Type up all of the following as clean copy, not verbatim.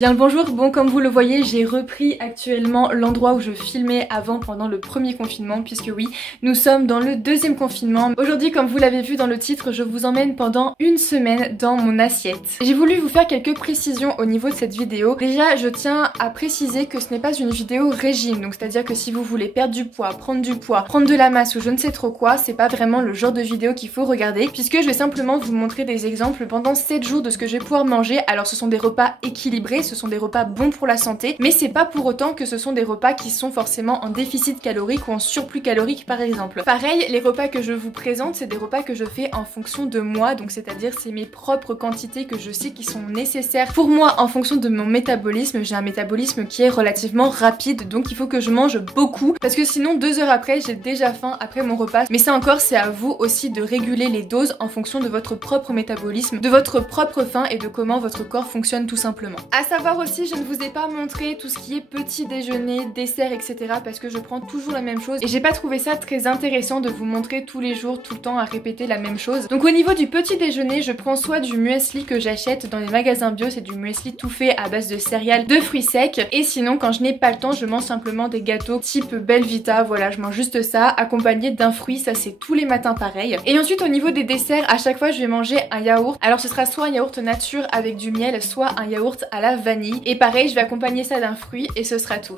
Bien le bonjour, bon comme vous le voyez j'ai repris actuellement l'endroit où je filmais avant pendant le premier confinement puisque oui nous sommes dans le deuxième confinement. Aujourd'hui comme vous l'avez vu dans le titre je vous emmène pendant une semaine dans mon assiette. J'ai voulu vous faire quelques précisions au niveau de cette vidéo. Déjà je tiens à préciser que ce n'est pas une vidéo régime, donc c'est à dire que si vous voulez perdre du poids, prendre de la masse ou je ne sais trop quoi, c'est pas vraiment le genre de vidéo qu'il faut regarder puisque je vais simplement vous montrer des exemples pendant 7 jours de ce que je vais pouvoir manger. Alors ce sont des repas équilibrés, ce sont des repas bons pour la santé, mais c'est pas pour autant que ce sont des repas qui sont forcément en déficit calorique ou en surplus calorique par exemple. Pareil, les repas que je vous présente, c'est des repas que je fais en fonction de moi, donc c'est-à-dire c'est mes propres quantités que je sais qui sont nécessaires pour moi en fonction de mon métabolisme. J'ai un métabolisme qui est relativement rapide, donc il faut que je mange beaucoup, parce que sinon 2 heures après, j'ai déjà faim après mon repas. Mais ça encore, c'est à vous aussi de réguler les doses en fonction de votre propre métabolisme, de votre propre faim et de comment votre corps fonctionne tout simplement. À savoir aussi, je ne vous ai pas montré tout ce qui est petit déjeuner, dessert, etc. parce que je prends toujours la même chose et j'ai pas trouvé ça très intéressant de vous montrer tous les jours, tout le temps à répéter la même chose. Donc au niveau du petit déjeuner, je prends soit du muesli que j'achète dans les magasins bio, c'est du muesli tout fait à base de céréales, de fruits secs, et sinon quand je n'ai pas le temps, je mange simplement des gâteaux type Belvita, voilà, je mange juste ça, accompagné d'un fruit, ça c'est tous les matins pareil. Et ensuite au niveau des desserts, à chaque fois je vais manger un yaourt, alors ce sera soit un yaourt nature avec du miel, soit un yaourt à la vanille. Et pareil, je vais accompagner ça d'un fruit et ce sera tout.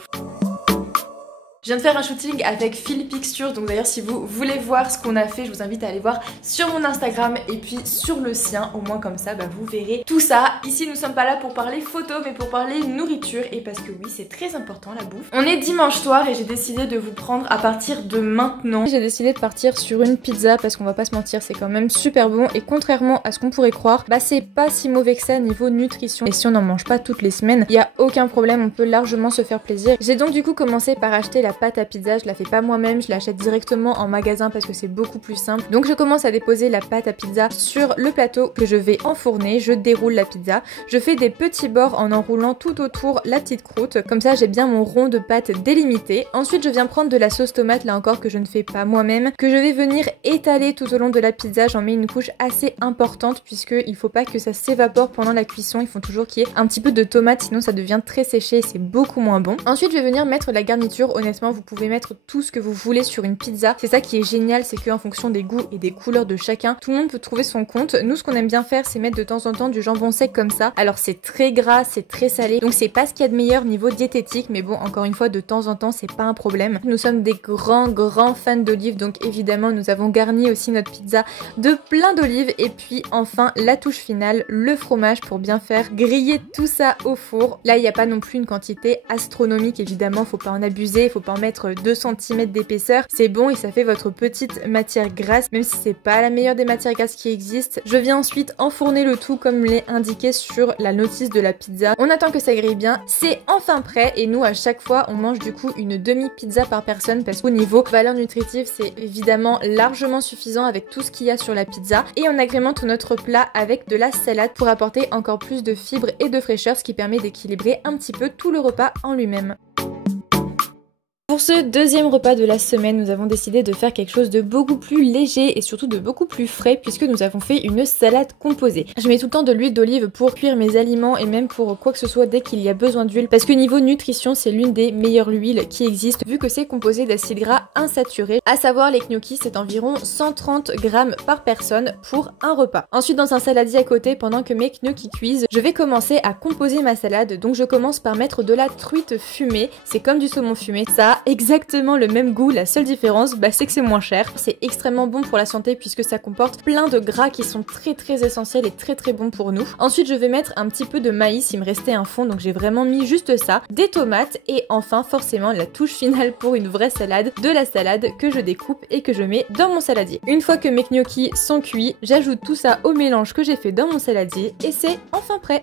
Je viens de faire un shooting avec Phil Pictures, donc d'ailleurs si vous voulez voir ce qu'on a fait, je vous invite à aller voir sur mon Instagram et puis sur le sien, au moins comme ça vous verrez tout ça. Ici nous sommes pas là pour parler photo mais pour parler nourriture, et parce que oui c'est très important la bouffe. On est dimanche soir et j'ai décidé de vous prendre à partir de maintenant. J'ai décidé de partir sur une pizza parce qu'on va pas se mentir, c'est quand même super bon et contrairement à ce qu'on pourrait croire, c'est pas si mauvais que ça niveau nutrition. Et si on n'en mange pas toutes les semaines, il y a aucun problème, on peut largement se faire plaisir. J'ai donc du coup commencé par acheter la pâte à pizza, je la fais pas moi-même, je l'achète directement en magasin parce que c'est beaucoup plus simple. Donc je commence à déposer la pâte à pizza sur le plateau que je vais enfourner, je déroule la pizza, je fais des petits bords en enroulant tout autour la petite croûte, comme ça j'ai bien mon rond de pâte délimité. Ensuite je viens prendre de la sauce tomate, là encore que je ne fais pas moi-même, que je vais venir étaler tout au long de la pizza. J'en mets une couche assez importante puisque il faut pas que ça s'évapore pendant la cuisson, il faut toujours qu'il y ait un petit peu de tomate sinon ça devient très séché et c'est beaucoup moins bon. Ensuite je vais venir mettre la garniture, honnêtement vous pouvez mettre tout ce que vous voulez sur une pizza. C'est ça qui est génial, c'est qu'en fonction des goûts et des couleurs de chacun, tout le monde peut trouver son compte. Nous ce qu'on aime bien faire c'est mettre de temps en temps du jambon sec comme ça. Alors c'est très gras, c'est très salé, donc c'est pas ce qu'il y a de meilleur niveau diététique, mais bon encore une fois de temps en temps c'est pas un problème. Nous sommes des grands fans d'olives, donc évidemment nous avons garni aussi notre pizza de plein d'olives. Et puis enfin la touche finale, le fromage pour bien faire griller tout ça au four. Là il n'y a pas non plus une quantité astronomique évidemment, faut pas en abuser, faut pas en mettre 2 cm d'épaisseur, c'est bon et ça fait votre petite matière grasse, même si c'est pas la meilleure des matières grasses qui existent. Je viens ensuite enfourner le tout comme l'est indiqué sur la notice de la pizza. On attend que ça grille bien, c'est enfin prêt et nous à chaque fois on mange du coup une demi-pizza par personne parce qu'au niveau valeur nutritive c'est évidemment largement suffisant avec tout ce qu'il y a sur la pizza, et on agrémente tout notre plat avec de la salade pour apporter encore plus de fibres et de fraîcheur, ce qui permet d'équilibrer un petit peu tout le repas en lui-même. Pour ce deuxième repas de la semaine, nous avons décidé de faire quelque chose de beaucoup plus léger et surtout de beaucoup plus frais puisque nous avons fait une salade composée. Je mets tout le temps de l'huile d'olive pour cuire mes aliments et même pour quoi que ce soit dès qu'il y a besoin d'huile parce que niveau nutrition c'est l'une des meilleures huiles qui existent vu que c'est composé d'acides gras insaturés. À savoir les gnocchis c'est environ 130 grammes par personne pour un repas. Ensuite dans un saladier à côté, pendant que mes gnocchis cuisent, je vais commencer à composer ma salade. Donc je commence par mettre de la truite fumée, c'est comme du saumon fumé, ça exactement le même goût, la seule différence c'est que c'est moins cher. C'est extrêmement bon pour la santé puisque ça comporte plein de gras qui sont très essentiels et très bons pour nous. Ensuite je vais mettre un petit peu de maïs, il me restait un fond donc j'ai vraiment mis juste ça, des tomates et enfin forcément la touche finale pour une vraie salade, de la salade que je découpe et que je mets dans mon saladier. Une fois que mes gnocchis sont cuits, j'ajoute tout ça au mélange que j'ai fait dans mon saladier et c'est enfin prêt.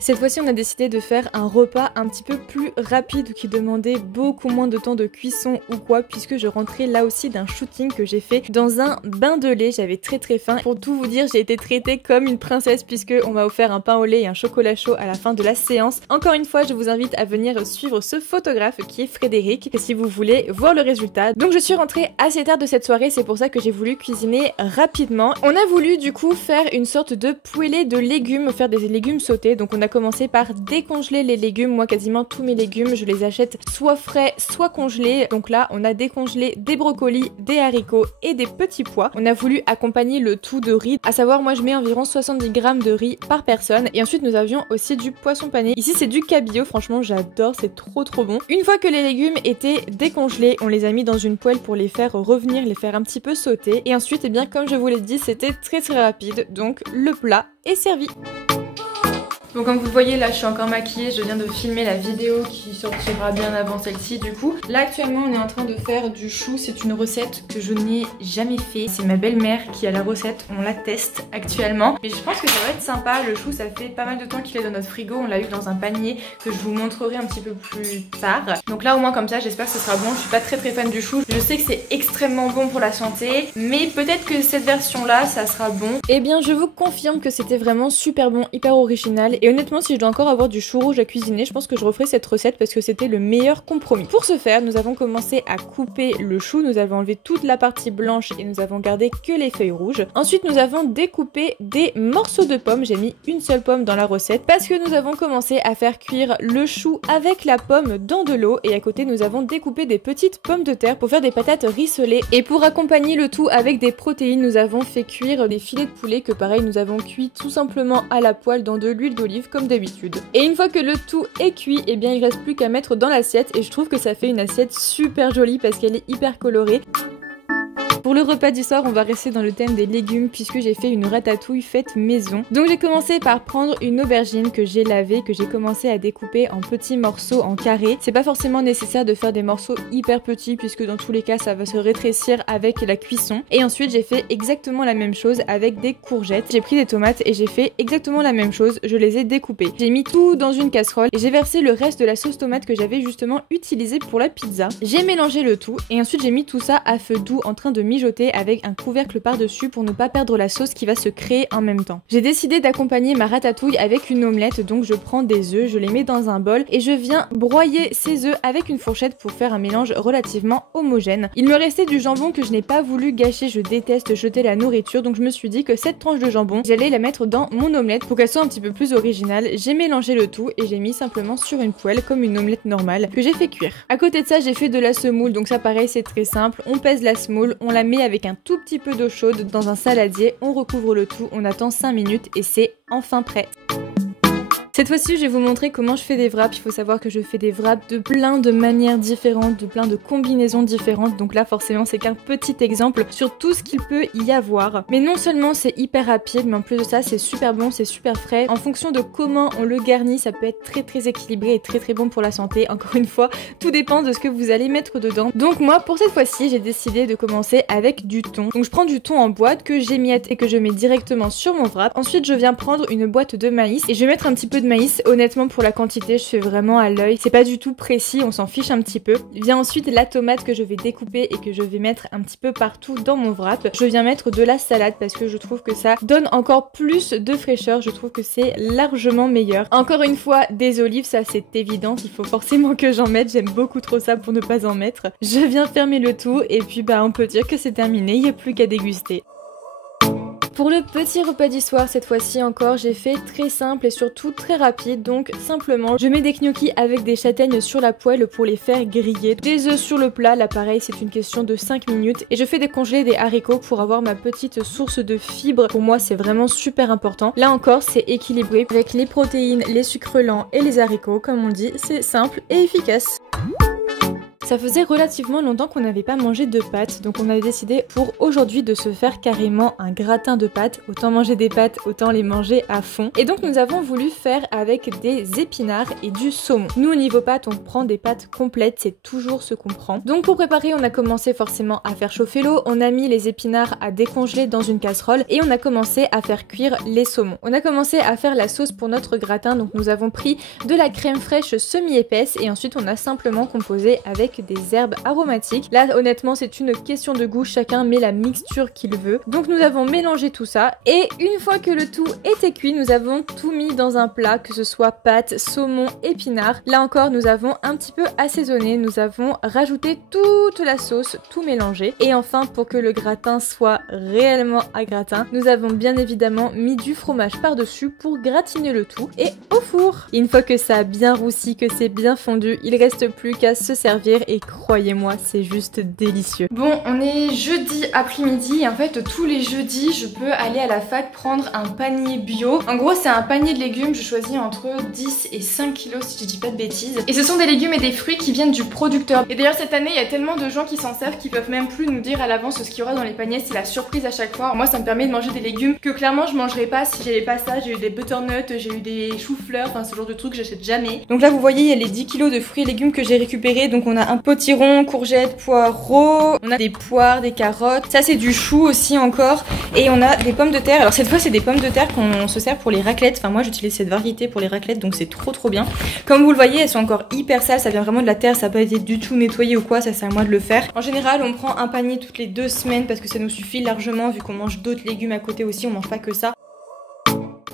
Cette fois-ci, on a décidé de faire un repas un petit peu plus rapide ou qui demandait beaucoup moins de temps de cuisson ou quoi, puisque je rentrais là aussi d'un shooting que j'ai fait dans un bain de lait. J'avais très faim. Pour tout vous dire, j'ai été traitée comme une princesse puisque on m'a offert un pain au lait et un chocolat chaud à la fin de la séance. Encore une fois, je vous invite à venir suivre ce photographe qui est Frédéric si vous voulez voir le résultat. Donc je suis rentrée assez tard de cette soirée, c'est pour ça que j'ai voulu cuisiner rapidement. On a voulu du coup faire une sorte de poêlée de légumes, faire des légumes sautés. Donc on a a commencé par décongeler les légumes. Moi quasiment tous mes légumes je les achète soit frais soit congelés. Donc là on a décongelé des brocolis, des haricots et des petits pois. On a voulu accompagner le tout de riz, à savoir moi je mets environ 70 grammes de riz par personne. Et ensuite nous avions aussi du poisson pané. Ici c'est du cabillaud, franchement j'adore, c'est trop bon. Une fois que les légumes étaient décongelés, on les a mis dans une poêle pour les faire revenir, les faire un petit peu sauter. Et ensuite, eh bien comme je vous l'ai dit, c'était très rapide, donc le plat est servi. Donc comme vous voyez là je suis encore maquillée, je viens de filmer la vidéo qui sortira bien avant celle-ci du coup. Là actuellement on est en train de faire du chou, c'est une recette que je n'ai jamais fait. C'est ma belle-mère qui a la recette, on la teste actuellement. Mais je pense que ça va être sympa, le chou ça fait pas mal de temps qu'il est dans notre frigo, on l'a eu dans un panier que je vous montrerai un petit peu plus tard. Donc là au moins comme ça j'espère que ce sera bon, je suis pas très fan du chou. Je sais que c'est extrêmement bon pour la santé, mais peut-être que cette version là ça sera bon. Et bien je vous confirme que c'était vraiment super bon, hyper original. Et honnêtement si je dois encore avoir du chou rouge à cuisiner, je pense que je referai cette recette parce que c'était le meilleur compromis. Pour ce faire, nous avons commencé à couper le chou, nous avons enlevé toute la partie blanche et nous avons gardé que les feuilles rouges. Ensuite nous avons découpé des morceaux de pommes, j'ai mis une seule pomme dans la recette parce que nous avons commencé à faire cuire le chou avec la pomme dans de l'eau et à côté nous avons découpé des petites pommes de terre pour faire des patates rissolées. Et pour accompagner le tout avec des protéines, nous avons fait cuire des filets de poulet que pareil nous avons cuit tout simplement à la poêle dans de l'huile d'olive comme d'habitude. Et une fois que le tout est cuit, eh bien il reste plus qu'à mettre dans l'assiette et je trouve que ça fait une assiette super jolie parce qu'elle est hyper colorée. Pour le repas du soir, on va rester dans le thème des légumes puisque j'ai fait une ratatouille faite maison. Donc j'ai commencé par prendre une aubergine que j'ai lavée, que j'ai commencé à découper en petits morceaux en carrés. C'est pas forcément nécessaire de faire des morceaux hyper petits puisque dans tous les cas ça va se rétrécir avec la cuisson. Et ensuite j'ai fait exactement la même chose avec des courgettes. J'ai pris des tomates et j'ai fait exactement la même chose, je les ai découpées. J'ai mis tout dans une casserole et j'ai versé le reste de la sauce tomate que j'avais justement utilisée pour la pizza. J'ai mélangé le tout et ensuite j'ai mis tout ça à feu doux en train de mijoter avec un couvercle par-dessus pour ne pas perdre la sauce qui va se créer en même temps. J'ai décidé d'accompagner ma ratatouille avec une omelette, donc je prends des œufs, je les mets dans un bol et je viens broyer ces œufs avec une fourchette pour faire un mélange relativement homogène. Il me restait du jambon que je n'ai pas voulu gâcher, je déteste jeter la nourriture, donc je me suis dit que cette tranche de jambon, j'allais la mettre dans mon omelette pour qu'elle soit un petit peu plus originale. J'ai mélangé le tout et j'ai mis simplement sur une poêle comme une omelette normale que j'ai fait cuire. À côté de ça, j'ai fait de la semoule, donc ça pareil c'est très simple, on pèse la semoule, on la met avec un tout petit peu d'eau chaude dans un saladier, on recouvre le tout, on attend 5 minutes et c'est enfin prêt. Cette fois-ci, je vais vous montrer comment je fais des wraps. Il faut savoir que je fais des wraps de plein de manières différentes, de plein de combinaisons différentes. Donc là, forcément, c'est qu'un petit exemple sur tout ce qu'il peut y avoir. Mais non seulement c'est hyper rapide, mais en plus de ça, c'est super bon, c'est super frais. En fonction de comment on le garnit, ça peut être très équilibré et très bon pour la santé. Encore une fois, tout dépend de ce que vous allez mettre dedans. Donc moi, pour cette fois-ci, j'ai décidé de commencer avec du thon. Donc je prends du thon en boîte que j'émiette et que je mets directement sur mon wrap. Ensuite, je viens prendre une boîte de maïs et je vais mettre un petit peu de maïs. Honnêtement pour la quantité je fais vraiment à l'œil, c'est pas du tout précis, on s'en fiche un petit peu. Vient ensuite la tomate que je vais découper et que je vais mettre un petit peu partout dans mon wrap. Je viens mettre de la salade parce que je trouve que ça donne encore plus de fraîcheur, je trouve que c'est largement meilleur. Encore une fois des olives, ça c'est évident, il faut forcément que j'en mette, j'aime beaucoup trop ça pour ne pas en mettre. Je viens fermer le tout et puis bah on peut dire que c'est terminé, il n'y a plus qu'à déguster. Pour le petit repas du soir, cette fois-ci encore, j'ai fait très simple et surtout très rapide. Donc simplement, je mets des gnocchis avec des châtaignes sur la poêle pour les faire griller. Des œufs sur le plat, là pareil, c'est une question de 5 minutes. Et je fais décongeler des haricots pour avoir ma petite source de fibres. Pour moi, c'est vraiment super important. Là encore, c'est équilibré avec les protéines, les sucres lents et les haricots. Comme on dit, c'est simple et efficace. Ça faisait relativement longtemps qu'on n'avait pas mangé de pâtes, donc on a décidé pour aujourd'hui de se faire carrément un gratin de pâtes. Autant manger des pâtes, autant les manger à fond. Et donc nous avons voulu faire avec des épinards et du saumon. Nous au niveau pâtes, on prend des pâtes complètes, c'est toujours ce qu'on prend. Donc pour préparer, on a commencé forcément à faire chauffer l'eau, on a mis les épinards à décongeler dans une casserole et on a commencé à faire cuire les saumons. On a commencé à faire la sauce pour notre gratin, donc nous avons pris de la crème fraîche semi-épaisse et ensuite on a simplement composé avec avec des herbes aromatiques. Là honnêtement c'est une question de goût, chacun met la mixture qu'il veut. Donc nous avons mélangé tout ça et une fois que le tout était cuit, nous avons tout mis dans un plat, que ce soit pâtes, saumon, épinards. Là encore nous avons un petit peu assaisonné, nous avons rajouté toute la sauce, tout mélangé. Et enfin pour que le gratin soit réellement à gratin, nous avons bien évidemment mis du fromage par-dessus pour gratiner le tout et au four. Et une fois que ça a bien roussi, que c'est bien fondu, il reste plus qu'à se servir et croyez-moi c'est juste délicieux. Bon, on est jeudi après-midi et en fait tous les jeudis je peux aller à la fac prendre un panier bio. En gros c'est un panier de légumes, je choisis entre 10 et 5 kilos si je dis pas de bêtises. Et ce sont des légumes et des fruits qui viennent du producteur. Et d'ailleurs cette année il y a tellement de gens qui s'en servent qu'ils peuvent même plus nous dire à l'avance ce qu'il y aura dans les paniers, c'est la surprise à chaque fois. Moi ça me permet de manger des légumes que clairement je mangerais pas si j'avais pas ça. J'ai eu des butternuts, j'ai eu des choux-fleurs, enfin ce genre de trucs j'achète jamais. Donc là vous voyez il y a les 10 kilos de fruits et légumes que j'ai récupérés. Donc on a un potiron, courgettes, poireaux, on a des poires, des carottes, ça c'est du chou aussi encore. Et on a des pommes de terre. Alors cette fois c'est des pommes de terre qu'on se sert pour les raclettes. Enfin moi j'utilise cette variété pour les raclettes donc c'est trop bien. Comme vous le voyez elles sont encore hyper sales, ça vient vraiment de la terre, ça n'a pas été du tout nettoyé ou quoi, ça c'est à moi de le faire. En général on prend un panier toutes les 2 semaines parce que ça nous suffit largement vu qu'on mange d'autres légumes à côté aussi, on mange pas que ça.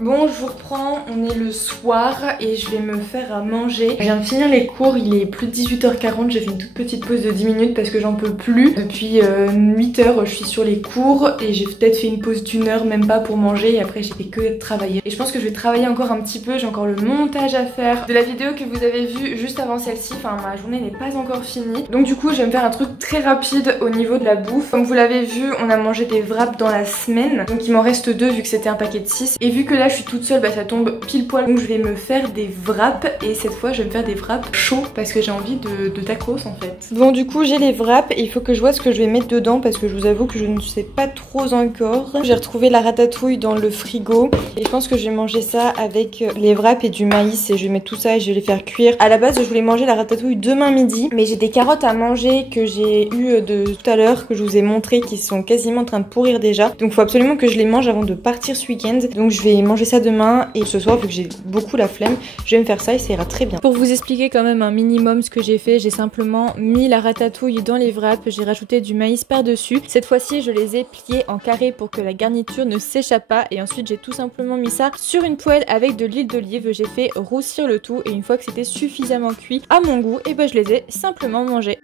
Bon, je vous reprends, on est le soir et je vais me faire à manger. Je viens de finir les cours, il est plus de 18h40, j'ai fait une toute petite pause de 10 minutes parce que j'en peux plus. Depuis 8h, je suis sur les cours et j'ai peut-être fait une pause d'1 heure, même pas pour manger et après j'ai fait que travailler. Et je pense que je vais travailler encore un petit peu, j'ai encore le montage à faire de la vidéo que vous avez vue juste avant celle-ci. Enfin, ma journée n'est pas encore finie. Donc du coup, je vais me faire un truc très rapide au niveau de la bouffe. Comme vous l'avez vu, on a mangé des wraps dans la semaine. Donc il m'en reste 2 vu que c'était un paquet de 6. Et vu que là je suis toute seule, bah ça tombe pile poil, donc je vais me faire des wraps et cette fois je vais me faire des wraps chauds parce que j'ai envie de tacos en fait. Bon du coup j'ai les wraps et il faut que je vois ce que je vais mettre dedans parce que je vous avoue que je ne sais pas trop encore. J'ai retrouvé la ratatouille dans le frigo et je pense que je vais manger ça avec les wraps et du maïs et je vais mettre tout ça et je vais les faire cuire. À la base je voulais manger la ratatouille demain midi mais j'ai des carottes à manger que j'ai eu de tout à l'heure que je vous ai montré qui sont quasiment en train de pourrir déjà, donc il faut absolument que je les mange avant de partir ce week-end, donc je vais manger ça demain et ce soir vu que j'ai beaucoup la flemme je vais me faire ça et ça ira très bien. Pour vous expliquer quand même un minimum ce que j'ai fait, j'ai simplement mis la ratatouille dans les wraps, j'ai rajouté du maïs par dessus. Cette fois-ci je les ai pliés en carré pour que la garniture ne s'échappe pas et ensuite j'ai tout simplement mis ça sur une poêle avec de l'huile d'olive, j'ai fait roussir le tout et une fois que c'était suffisamment cuit à mon goût et ben je les ai simplement mangés.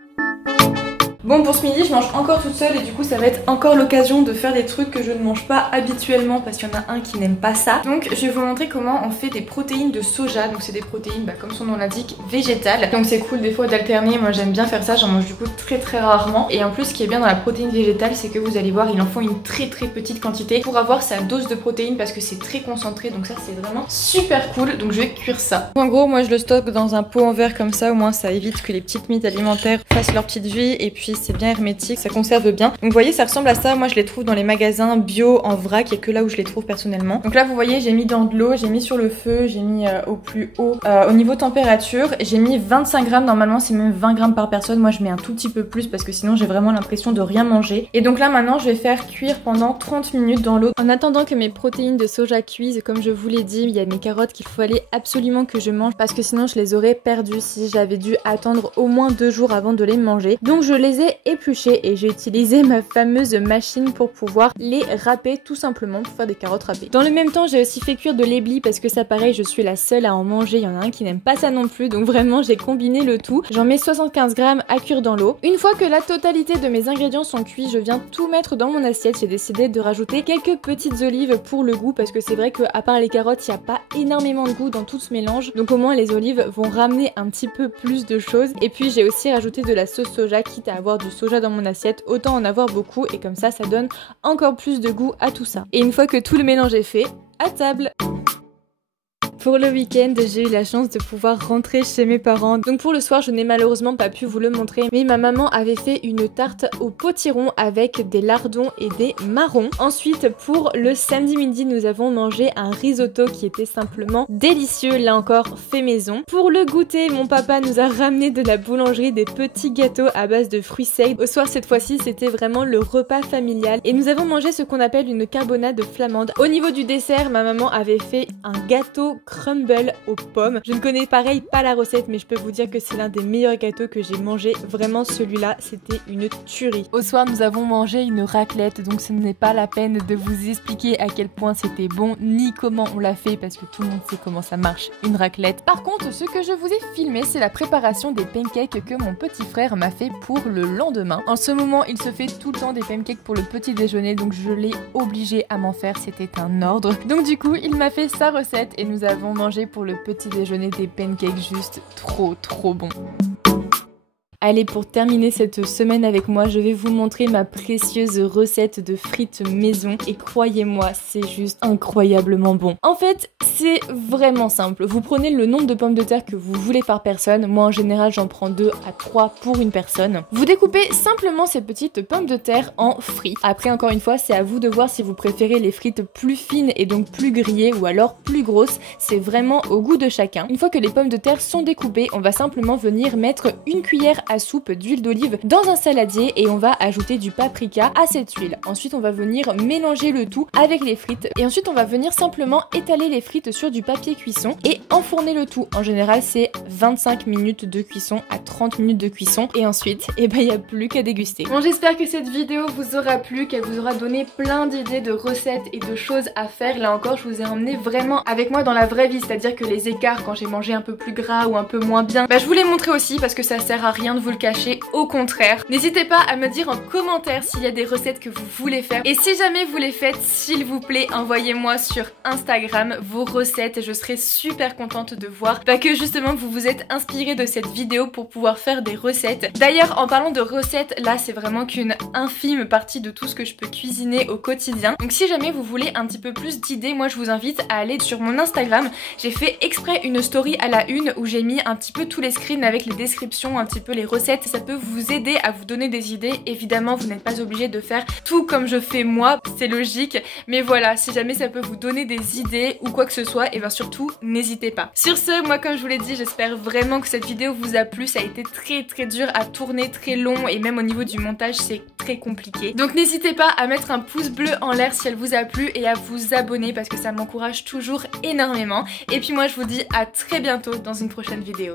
Bon pour ce midi je mange encore toute seule et du coup ça va être encore l'occasion de faire des trucs que je ne mange pas habituellement parce qu'il y en a un qui n'aime pas ça. Donc je vais vous montrer comment on fait des protéines de soja. Donc c'est des protéines comme son nom l'indique végétales. Donc c'est cool des fois d'alterner, moi j'aime bien faire ça, j'en mange du coup très rarement. Et en plus ce qui est bien dans la protéine végétale c'est que vous allez voir il en faut une très petite quantité pour avoir sa dose de protéines parce que c'est très concentré, donc ça c'est vraiment super cool. Donc je vais cuire ça. En gros moi je le stocke dans un pot en verre comme ça, au moins ça évite que les petites mites alimentaires fassent leur petite vie et puis c'est bien hermétique, ça conserve bien. Donc vous voyez ça ressemble à ça, moi je les trouve dans les magasins bio en vrac et que là où je les trouve personnellement. Donc là vous voyez j'ai mis dans de l'eau, j'ai mis sur le feu, j'ai mis au plus haut. Au niveau température j'ai mis 25 grammes, normalement c'est même 20 grammes par personne, moi je mets un tout petit peu plus parce que sinon j'ai vraiment l'impression de rien manger. Et donc là maintenant je vais faire cuire pendant 30 minutes dans l'eau. En attendant que mes protéines de soja cuisent, comme je vous l'ai dit, il y a mes carottes qu'il fallait absolument que je mange parce que sinon je les aurais perdues si j'avais dû attendre au moins 2 jours avant de les manger. Donc je les ai épluchées et j'ai utilisé ma fameuse machine pour pouvoir les râper tout simplement pour faire des carottes râpées. Dans le même temps j'ai aussi fait cuire de l'éblis parce que ça pareil je suis la seule à en manger, il y en a un qui n'aime pas ça non plus, donc vraiment j'ai combiné le tout. J'en mets 75 grammes à cuire dans l'eau. Une fois que la totalité de mes ingrédients sont cuits, je viens tout mettre dans mon assiette. J'ai décidé de rajouter quelques petites olives pour le goût parce que c'est vrai qu'à part les carottes il n'y a pas énormément de goût dans tout ce mélange, donc au moins les olives vont ramener un petit peu plus de choses. Et puis j'ai aussi rajouté de la sauce soja, quitte à avoir du soja dans mon assiette, autant en avoir beaucoup et comme ça donne encore plus de goût à tout ça. Et une fois que tout le mélange est fait, à table. Pour le week-end, j'ai eu la chance de pouvoir rentrer chez mes parents. Donc pour le soir, je n'ai malheureusement pas pu vous le montrer, mais ma maman avait fait une tarte au potiron avec des lardons et des marrons. Ensuite, pour le samedi midi, nous avons mangé un risotto qui était simplement délicieux, là encore fait maison. Pour le goûter, mon papa nous a ramené de la boulangerie des petits gâteaux à base de fruits secs. Au soir, cette fois-ci, c'était vraiment le repas familial et nous avons mangé ce qu'on appelle une carbonade flamande. Au niveau du dessert, ma maman avait fait un gâteau crumble aux pommes. Je ne connais pareil pas la recette, mais je peux vous dire que c'est l'un des meilleurs gâteaux que j'ai mangé. Vraiment, celui-là, c'était une tuerie. Au soir, nous avons mangé une raclette, donc ce n'est pas la peine de vous expliquer à quel point c'était bon, ni comment on l'a fait, parce que tout le monde sait comment ça marche, une raclette. Par contre, ce que je vous ai filmé, c'est la préparation des pancakes que mon petit frère m'a fait pour le lendemain. En ce moment, il se fait tout le temps des pancakes pour le petit déjeuner, donc je l'ai obligé à m'en faire, c'était un ordre. Donc du coup, il m'a fait sa recette et nous avons mangé pour le petit déjeuner des pancakes juste trop bons. Allez, pour terminer cette semaine avec moi, je vais vous montrer ma précieuse recette de frites maison et croyez-moi, c'est juste incroyablement bon. En fait, c'est vraiment simple. Vous prenez le nombre de pommes de terre que vous voulez par personne. Moi, en général, j'en prends 2 à 3 pour une personne. Vous découpez simplement ces petites pommes de terre en frites. Après, encore une fois, c'est à vous de voir si vous préférez les frites plus fines et donc plus grillées ou alors plus grosses. C'est vraiment au goût de chacun. Une fois que les pommes de terre sont découpées, on va simplement venir mettre une cuillère à soupe d'huile d'olive dans un saladier et on va ajouter du paprika à cette huile. Ensuite, on va venir mélanger le tout avec les frites et ensuite, on va venir simplement étaler les frites sur du papier cuisson et enfourner le tout. En général, c'est 25 minutes de cuisson à 30 minutes de cuisson et ensuite, il n'y a plus qu'à déguster. Bon, j'espère que cette vidéo vous aura plu, qu'elle vous aura donné plein d'idées de recettes et de choses à faire. Là encore, je vous ai emmené vraiment avec moi dans la vraie vie, c'est-à-dire que les écarts quand j'ai mangé un peu plus gras ou un peu moins bien, je vous les montrer aussi parce que ça sert à rien de vous le cacher, au contraire. N'hésitez pas à me dire en commentaire s'il y a des recettes que vous voulez faire et si jamais vous les faites, s'il vous plaît, envoyez-moi sur Instagram vos recettes et je serai super contente de voir que justement vous vous êtes inspiré de cette vidéo pour pouvoir faire des recettes. D'ailleurs, en parlant de recettes, là c'est vraiment qu'une infime partie de tout ce que je peux cuisiner au quotidien. Donc si jamais vous voulez un petit peu plus d'idées, moi je vous invite à aller sur mon Instagram. J'ai fait exprès une story à la une où j'ai mis un petit peu tous les screens avec les descriptions, un petit peu les recettes. Ça peut vous aider à vous donner des idées. Évidemment, vous n'êtes pas obligé de faire tout comme je fais moi, c'est logique. Mais voilà, si jamais ça peut vous donner des idées ou quoi que ce soit, et bien surtout, n'hésitez pas. Sur ce, moi comme je vous l'ai dit, j'espère vraiment que cette vidéo vous a plu. Ça a été très dur à tourner, très long et même au niveau du montage, c'est très compliqué. Donc n'hésitez pas à mettre un pouce bleu en l'air si elle vous a plu et à vous abonner parce que ça m'encourage toujours énormément. Et puis moi, je vous dis à très bientôt dans une prochaine vidéo.